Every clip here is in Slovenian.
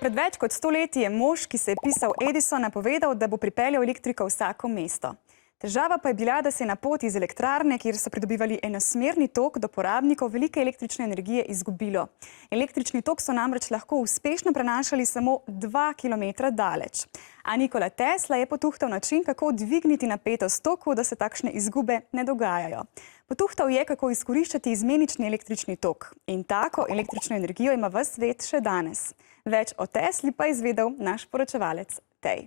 Pred več kot 100 leti je mož, ki se je pisal Edison, napovedal, da bo pripeljal elektriko v vsako mesto. Težava pa je bila, da se je na poti iz elektrarne, kjer so pridobivali enosmerni tok do porabnikov, velike električne energije izgubilo. Električni tok so namreč lahko uspešno prenašali samo 2 km daleč. A Nikola Tesla je potuhtal način, kako dvigniti napetost toku, da se takšne izgube ne dogajajo. Potuhtal je, kako izkoriščati izmenični električni tok. In tako električno energijo ima ves svet še danes. Več o Tesli pa je izvedel naš poročevalec Tej.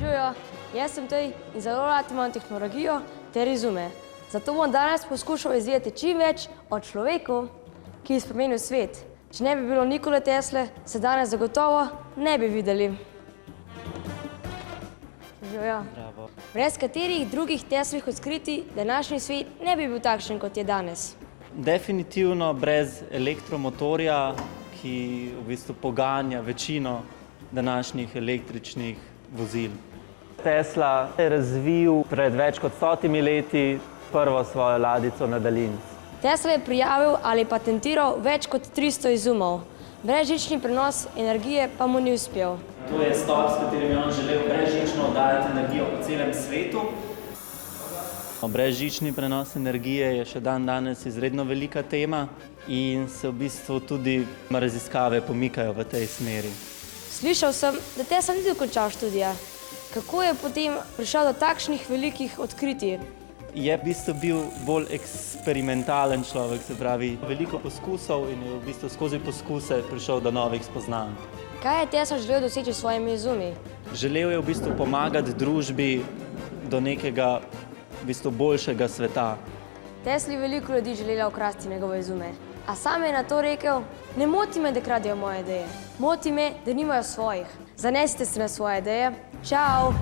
Živijo, jaz sem Tej in zelo rad imam tehnologijo ter razume. Zato bom danes poskušal izvedeti čim več o človeku, ki je spremenil svet. Če ne bi bilo Nikole Tesle, se danes zagotovo ne bi videli. Živijo. Brez katerih drugih Teslovih odkritij današnji svet ne bi bil takšen, kot je danes. Definitivno brez elektromotorja, ki v bistvu poganja večino današnjih električnih vozil. Tesla je razvil pred več kot 100 leti prvo svojo ladjico na daljinec. Tesla je prijavil ali patentiral več kot 300 izumov. Brezžični prenos energije pa mu ni uspel. To je stop, s katerim je on želel brezžično oddajati energijo po celem svetu. Brezžični prenos energije je še danes izredno velika tema in se v bistvu tudi raziskave pomikajo v tej smeri. Slišal sem, da Tesla ni dokončal študija. Kako je potem prišel do takšnih velikih odkritij? Je v bistvu bil bolj eksperimentalen človek, se pravi veliko poskusov in je v bistvu skozi poskuse prišel do novih spoznanj. Kaj je Tesla želel doseči s svojimi izumi? Želel je v bistvu pomagati družbi do nekega boljšega sveta. Tesli veliko ljudi želela okrasti njegove izume. A sam je na to rekel, ne moti me, da kradejo moje ideje. Moti me, da nimajo svojih. Zanesite se na svoje ideje. Čau!